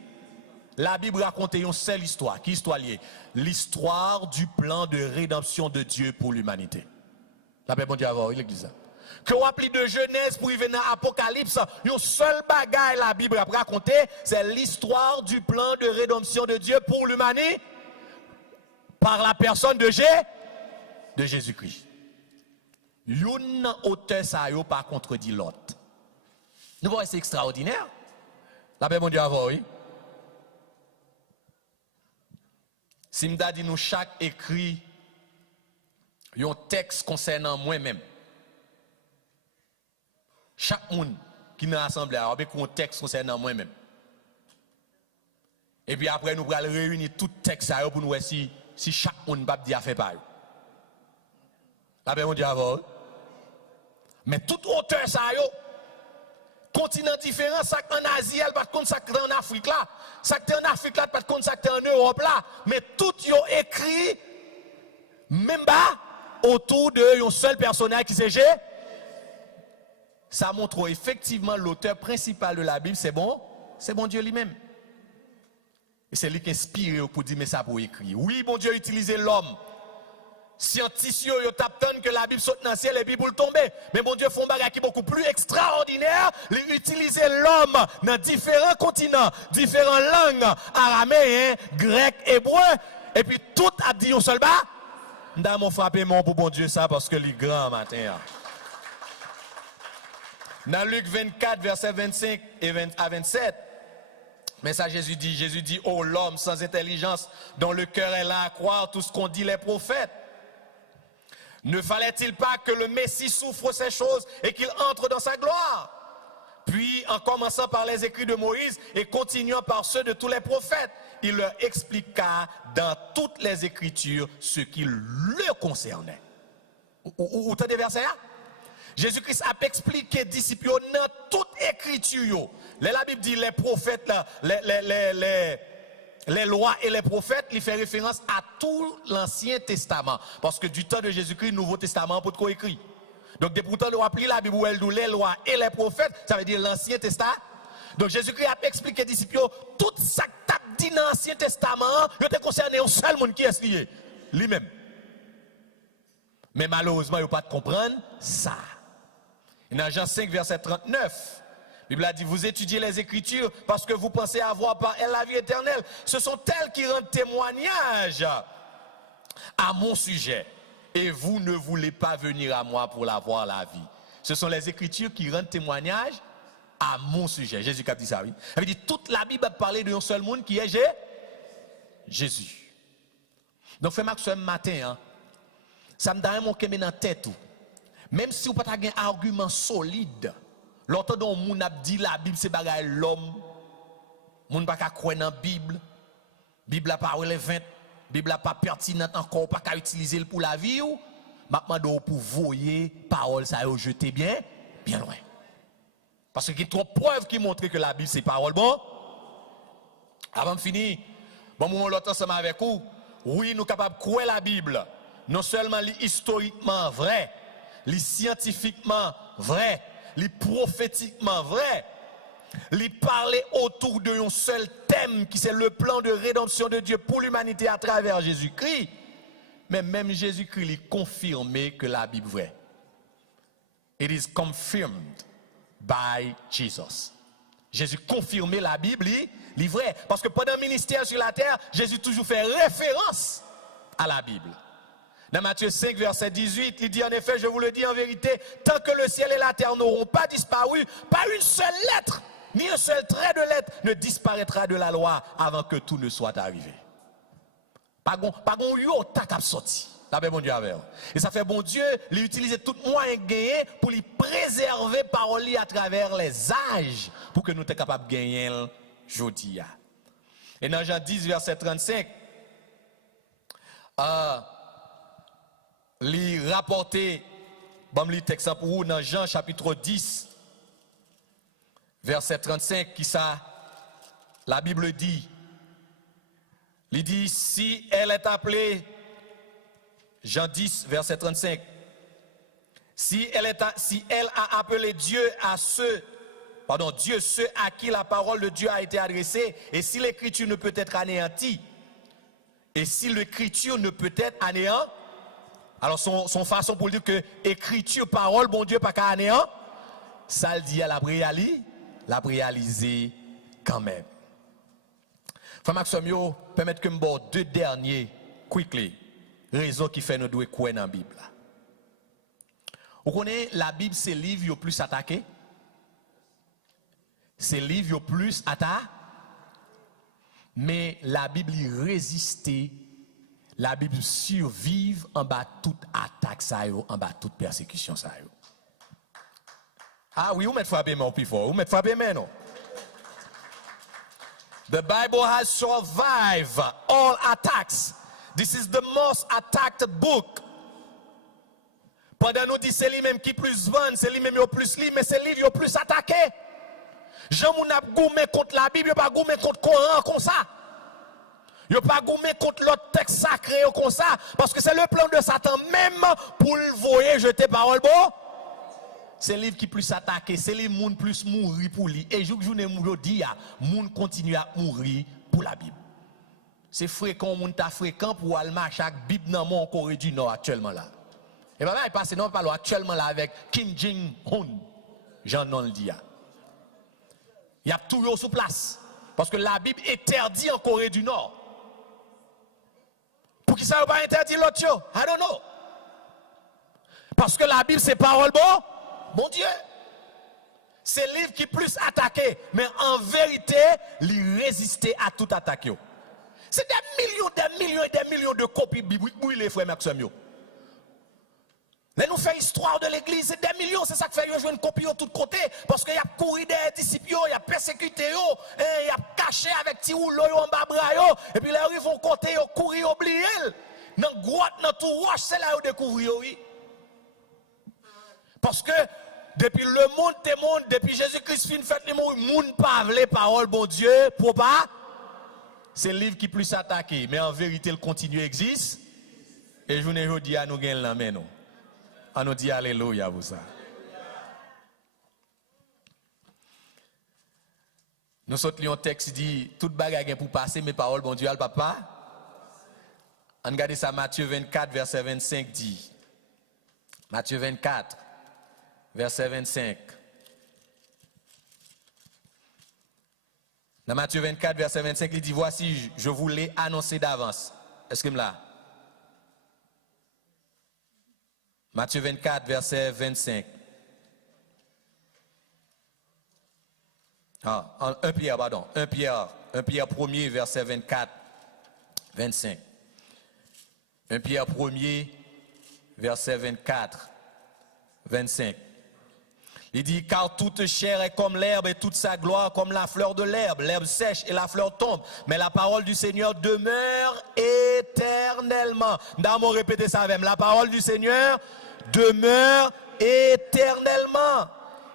La Bible raconte une seule histoire. Qui histoire liée? L'histoire du plan de rédemption de Dieu pour l'humanité. La Bible, mon Dieu, avant l'église. Que on appelle de Genèse pour y venir dans Apocalypse, une seule bagaille la Bible a raconté, c'est l'histoire du plan de rédemption de Dieu pour l'humanité par la personne de Jésus-Christ. Yon auteur ça yo pas contredit l'autre. Nous voyons c'est extraordinaire. La paix mon Dieu avant oui. Si m'da dit nous chaque écrit un texte concernant moi-même. Chaque monde qui dans l'assemblée a un texte concernant moi-même. Et puis après nous allons réunir tout texte ça pour nous voir si chaque monde va dire faire pareil. La paix mon Dieu avant. Mais tout auteur ça yo continent différent, ça en Asie, elle pas contre ça en Afrique là, ça en Afrique là pas contre ça en Europe là, mais tout yo écrit même bas autour de un seul personnage qui c'est Jésus. Ça montre effectivement l'auteur principal de la Bible, c'est bon Dieu lui-même. Et c'est lui qui inspire pour dire mais ça pour écrire. Oui, bon Dieu utilisait l'homme. Scientifiques yo t'attendent que la Bible saute dans le ciel et puis pour le tomber. Mais bon Dieu font un bagage qui est beaucoup plus extraordinaire, les utiliser l'homme dans différents continents, différentes langues, araméen, grec, hébreu, et puis tout a dit au seul bas. Nous mon frappé mon pour bon Dieu ça parce que il est grand matin. Dans Luc 24 verset 25 à 27. Mais ça Jésus dit, oh l'homme sans intelligence dont le cœur est là à croire tout ce qu'ont dit les prophètes. Ne fallait-il pas que le Messie souffre ces choses et qu'il entre dans sa gloire? Puis, en commençant par les écrits de Moïse et continuant par ceux de tous les prophètes, il leur expliqua dans toutes les Écritures ce qui le concernait. Vous avez des versets là? Jésus-Christ a expliqué disciples dans toute Écriture. La Bible dit les prophètes, les lois et les prophètes, il fait référence à tout l'Ancien Testament. Parce que du temps de Jésus-Christ, le Nouveau Testament peut être écrit. Donc, depuis pourtant, nous appelons la Bible où elle nous les lois et les prophètes, ça veut dire l'Ancien Testament. Donc, Jésus-Christ a expliqué aux disciples, tout ça que dit dans l'Ancien Testament, il était concerné un seul monde qui est lié, lui-même. Mais malheureusement, il ne pas comprendre ça. Dans Jean 5, verset 39, la Bible a dit, vous étudiez les Écritures parce que vous pensez avoir par elles la vie éternelle. Ce sont elles qui rendent témoignage à mon sujet. Et vous ne voulez pas venir à moi pour avoir la vie. Ce sont les Écritures qui rendent témoignage à mon sujet. Jésus qui a dit ça, oui. Il dit, toute la Bible a parlé d'un seul monde qui est Jésus. Donc, frère Max, ce matin, ça me donne mon kémé dans la tête. Même si vous n'avez pas un argument solide, l'autre dont on a dit la Bible, c'est bagaille l'homme. On ne peut pas croire dans la Bible. La Bible n'a pas relevante. La Bible n'a pas pertinente encore, pas qu'à utiliser pour la vie. Maintenant, pour voyer parole, ça a jeté bien loin. Parce qu'il y a trop de preuves qui montrent que la Bible, c'est parole. Bon, avant de finir, bon, on l'autre ensemble avec vous. Oui, nous sommes capables de croire la Bible. Non seulement historiquement vrai, scientifiquement vrai, prophétiquement vrai, lui parlait autour d'un seul thème qui c'est le plan de rédemption de Dieu pour l'humanité à travers Jésus-Christ. Mais même Jésus-Christ lui confirmait que la Bible est vraie. It is confirmed by Jesus. Jésus confirmait la Bible est vraie. Parce que pendant le ministère sur la terre, Jésus toujours fait référence à la Bible. Dans Matthieu 5, verset 18, il dit en effet, je vous le dis en vérité, tant que le ciel et la terre n'auront pas disparu, pas une seule lettre, ni un seul trait de lettre ne disparaîtra de la loi avant que tout ne soit arrivé. Pas gon yo tak sorti. La paix bon Dieu avec. Et ça fait bon Dieu, il utilise tout moyen gagné pour lui préserver parole à travers les âges pour que nous soyons capables de gagner aujourd'hui. Et dans Jean 10 verset 35 li rapporté bon li texte pour vous dans Jean chapitre 10 verset 35 qui ça la Bible dit il dit si elle est appelée Jean 10 verset 35 si elle a appelé Dieu ceux à qui la parole de Dieu a été adressée et si l'écriture ne peut être anéantie et si l'écriture ne peut être anéantie. Alors, son façon pour dire que écriture, parole, bon Dieu, pas qu'à anéant, ça le dit à la réaliser quand même. Frère Maxime, permettez que je me deux derniers, quickly, raisons qui fait nous douer quoi dans la Bible. Vous connaissez, la Bible, c'est le livre le plus attaqué. C'est le livre le plus attaqué. Mais la Bible résiste. La Bible survive en bas toute attaque, en bas toute persécution. Ah oui, vous mettez frappé main plus fort. Vous mettez frappé main, non? The Bible has survived all attacks. This is the most attacked book. Pendant nous dit c'est lui-même qui plus vend, c'est lui-même qui plus lit, mais c'est lui qui plus attaqué. Jean moun a goumé contre la Bible, pas goumé contre le Coran comme ça. Il n'y a pas goumé contre l'autre texte sacré comme ça, parce que c'est le plan de Satan même pour le voyer jeter parole bon. C'est le livre qui plus attaqué, c'est le monde plus mourir pour lui. Et jour que journée dit, monde continue à mourir pour la Bible. C'est fréquent, monde ta fréquent pour aller marcher avec Bible dans mon Corée du Nord actuellement là. Et bien là, il passe non pas actuellement là avec Kim Jong-un. Jean non le dit. Il y a tout sous place. Parce que la Bible interdit en Corée du Nord. Pour qui ça n'a pas interdit l'autre chose? I don't know. Parce que la Bible, c'est parole bon. Mon Dieu. C'est le livre qui est plus attaqué. Mais en vérité, il résistait à tout attaque. C'est des millions de copies bibliques. Oui, les frères Maxime. Mais nous faisons l'histoire de l'église, c'est des millions, c'est ça qui fait jouer une copie de tous côtés. Parce qu'il y a couru des disciples, il y a persécuté, il y a caché avec petit rouleau en bas bras, et puis là, ils vont côté, ils courir, oublier. Dans la grotte, dans tout roche, c'est là où ils découvrent, oui. Parce que depuis le monde, depuis Jésus-Christ fin fait le monde pas les paroles, bon Dieu, pour pas. C'est le livre qui est plus attaqué, mais en vérité, il continue à exister. Et je ne dis à nous gagner la main, non. On nous dit alléluia pour ça. Nous sommes un texte qui dit toute bagarre pour passer, mes paroles, bon Dieu, papa. On regarde ça, Matthieu 24, verset 25 dit. Matthieu 24, verset 25. Dans Matthieu 24, verset 25, il dit voici, je vous l'ai annoncé d'avance. Est-ce que me là? Matthieu 24, verset 25. 1 Pierre, pardon. 1 Pierre 1er, verset 24, 25. 1 Pierre 1er, verset 24, 25. Il dit, car toute chair est comme l'herbe et toute sa gloire comme la fleur de l'herbe. L'herbe sèche et la fleur tombe. Mais la parole du Seigneur demeure éternellement. Nous répéter ça avec. La parole du Seigneur demeure éternellement.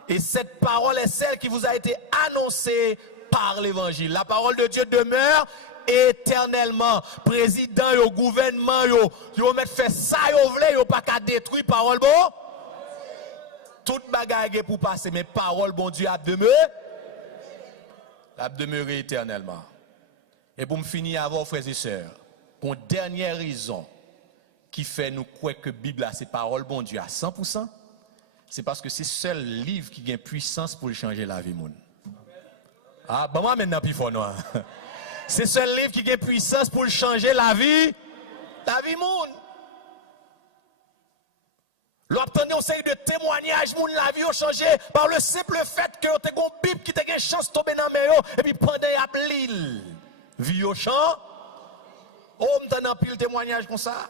Et cette parole est celle qui vous a été annoncée par l'évangile. La parole de Dieu demeure éternellement. Président, le gouvernement, yo met fait ça, yo vle, yo pas qu'à détruire parole bon. Toute bagarre pour passer, mais parole bon Dieu a demeuré. La demeurer éternellement. Et pour me finir avant, frères et sœurs, une dernière raison qui fait nous croire que la Bible, c'est parole bon Dieu à 100%, c'est parce que c'est le seul livre qui a puissance pour changer la vie. Ah, bon, moi maintenant, plus fort, non. C'est le seul livre qui a puissance pour changer la vie monde. L'obtenir une série de témoignages, moun la vie a changé par le simple fait que tu as une Bible qui t'a une chance de tomber dans le maillot et puis pendant y a l'île. Vie au champ. Oh, m't'en a pile témoignage comme ça.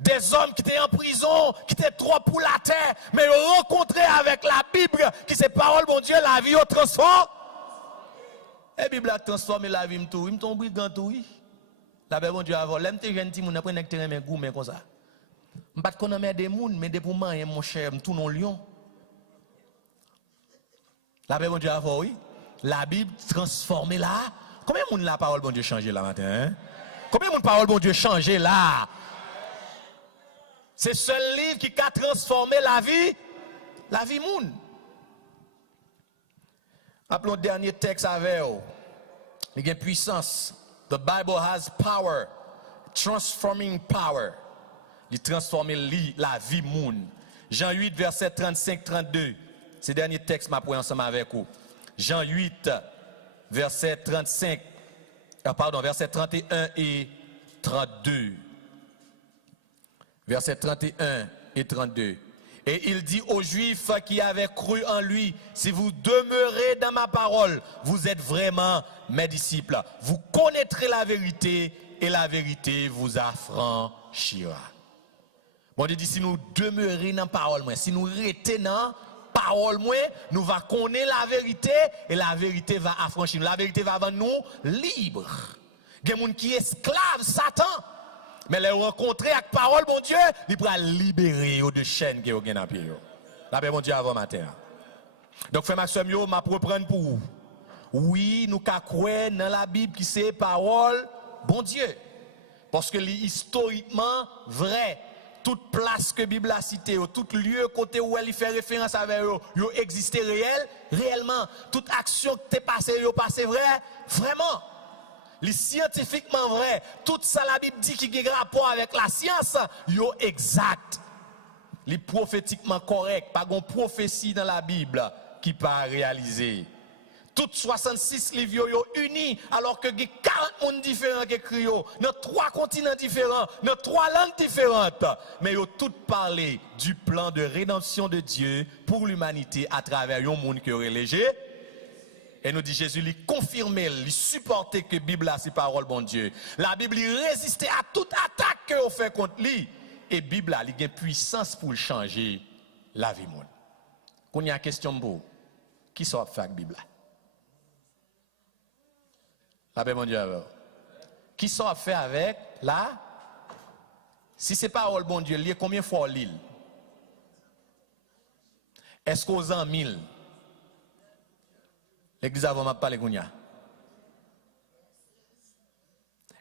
Des hommes qui étaient en prison, qui étaient trop pour la terre, mais rencontrés avec la Bible, qui c'est parole, mon Dieu, la vie au transforme. Et la Bible a transformé la vie, il me tombe brigand tout, oui. La Bible, mon Dieu, avant, l'aime tes jeunes, mon après, n'est-ce que mes goûts, mais comme ça. Je ne sais pas qu'on a des gens, mais des pour moi, mon cher, tout non lion. La Bible, mon Dieu, avant, oui. La Bible transformée là. Combien de monde la parole, bon Dieu, changé là matin? Hein? Combien de monde parole, bon Dieu, changé là? C'est ce seul livre qui a transformé la vie monde. Appelons le dernier texte avec vous. Il y a puissance. The Bible has power, transforming power. Il transforme la vie monde. Jean 8, verset 35-32. C'est le dernier texte que je vais ensemble avec vous. Jean 8, verset 35, verset 31 et 32. Verset 31 et 32. Et il dit aux Juifs qui avaient cru en lui, si vous demeurez dans ma parole, vous êtes vraiment mes disciples. Vous connaîtrez la vérité et la vérité vous affranchira. Bon Dieu dit, si nous demeurons dans la parole, si nous restons dans la parole, nous allons connaître la vérité et la vérité va affranchir. La vérité va rendre nous libres. Il y a des gens qui sont esclaves, Satan. Mais les rencontrer avec la parole, mon Dieu, il pourra libérer de chaînes qui sont dans pied. La paix, mon Dieu, avant matin. Donc, frère Maxime, je vais reprendre pour vous. Oui, nous croyons dans la Bible qui c'est parole, bon Dieu. Parce que historiquement vrai. Toute place que la Bible a citée, tout lieu côté où elle fait référence avec eux, il existait réellement. Toute action qui est passée, vrai, vraiment. Les scientifiquement vrai, tout ça la Bible dit qui a rapport avec la science, yo exact. Les prophétiquement correct, pas de prophétie dans la Bible qui pas réalisée. Toutes 66 livres yo unis alors que il y a 40 mondes différents qui écrivent dans 3 continents différents, dans 3 langues différentes, mais ils ont toutes parlé du plan de rédemption de Dieu pour l'humanité à travers un monde qui aurait léger. Et nous dit Jésus, il confirmait, il supportait que la Bible a ses paroles, bon Dieu. La Bible résistait à toute attaque qu'on fait contre lui. Et la Bible a une puissance pour changer la vie monde. Quand il y a une question pour qui ça va faire avec la Bible? La paix, mon Dieu, alors. Qui ça va faire avec la? Si c'est parole, bon Dieu, lié combien de fois l'île? Est-ce qu'aux en 1000? L'église avant m'a parlé de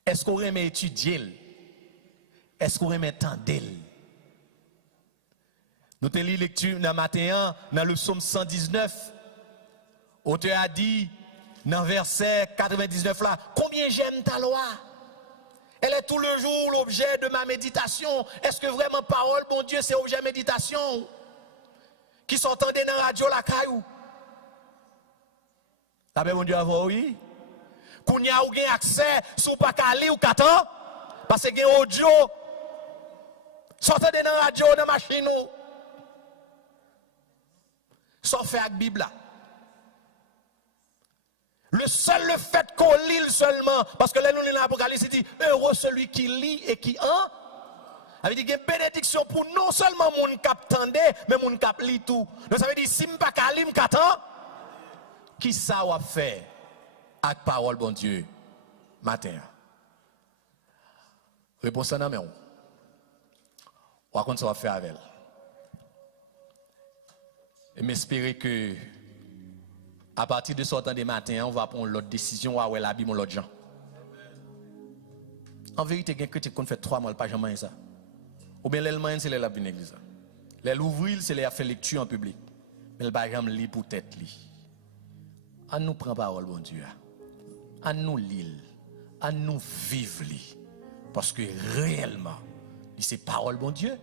est-ce qu'on aime étudier? Est-ce qu'on aime entendre? Nous te lisons lecture dans matin dans le psaume 119. Auteur a dit dans verset 99 là, combien j'aime ta loi? Elle est tout le jour l'objet de ma méditation. Est-ce que vraiment parole, bon Dieu, c'est objet de méditation? Qui s'entendait dans la radio la caillou? La paix, mon Dieu, avant, oui. Qu'on y a accès, sous pas calé ou katan, parce que y a audio, sortez dans la radio, dans la machine, sans faire avec la Bible. Le fait qu'on lit seulement, parce que là, nous lisons l'Apocalypse, il dit, heureux celui qui lit et qui en. Ça veut dire qu'il y a une bénédiction pour non seulement mon cap tende, mais mon cap lit tout. Donc ça veut dire, si je ne pas calim katan, qui ça va faire avec parole, bon Dieu, matin? Réponse à non, on va ça va faire avec elle. Et m'espérer que, à partir de ce temps de matin, on va prendre l'autre décision, on va la Bible, l'autre gens. En vérité, il y a un critique qu'on fait 3 mois, pas jamais ça. Ou bien l'Allemagne, c'est la Bible l'église. L'ouvrir, c'est les faire lecture en public. Mais le bagage lit pour tête li. à nous prendre parole, bon Dieu. À nous lire, à nous vivre. Parce que réellement, c'est parole, bon Dieu,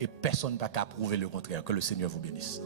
et personne n'a qu'à prouver le contraire. Que le Seigneur vous bénisse.